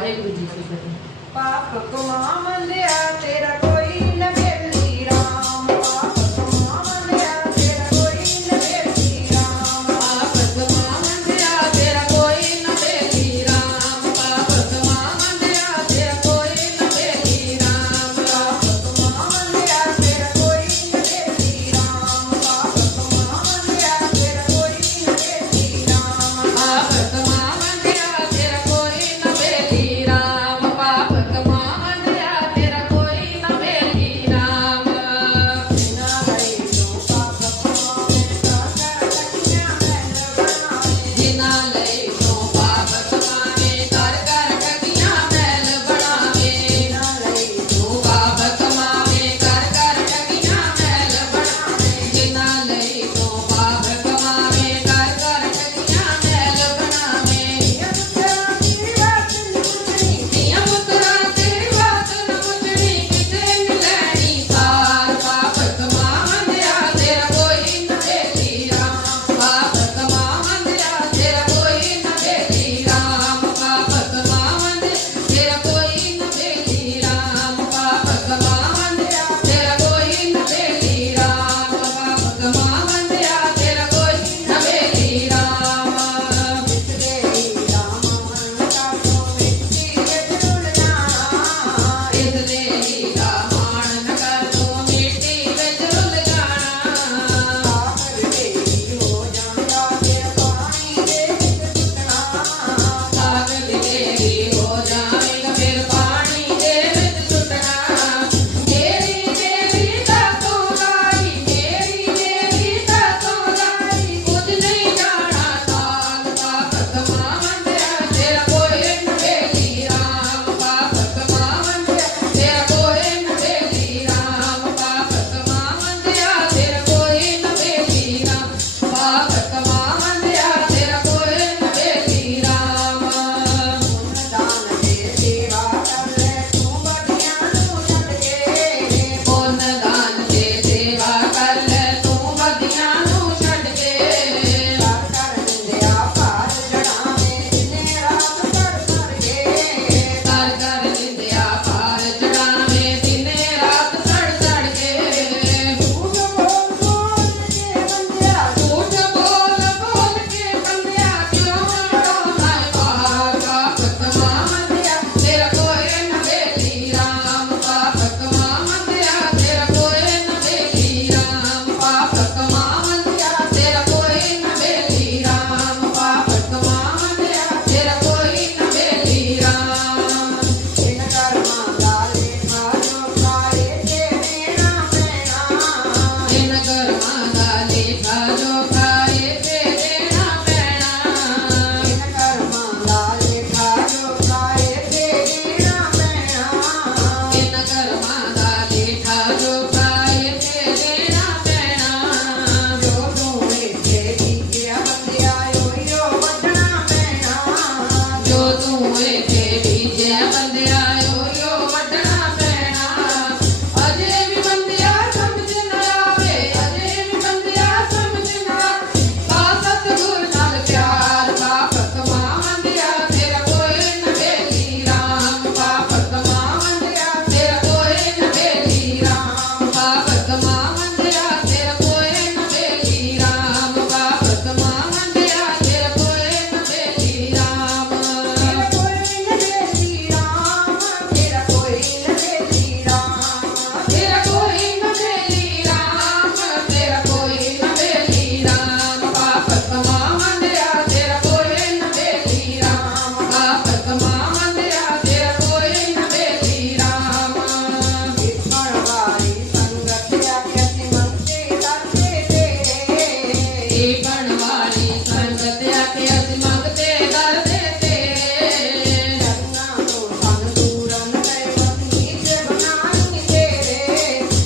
वाहेगुरु जी की फतेह पाप कमा मलिया तेरा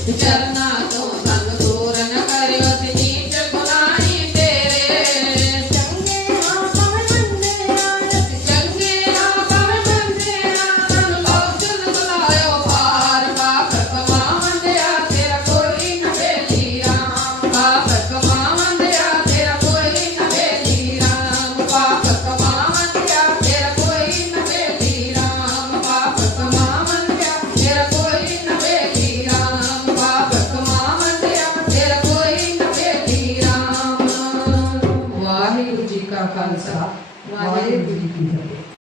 The Maria,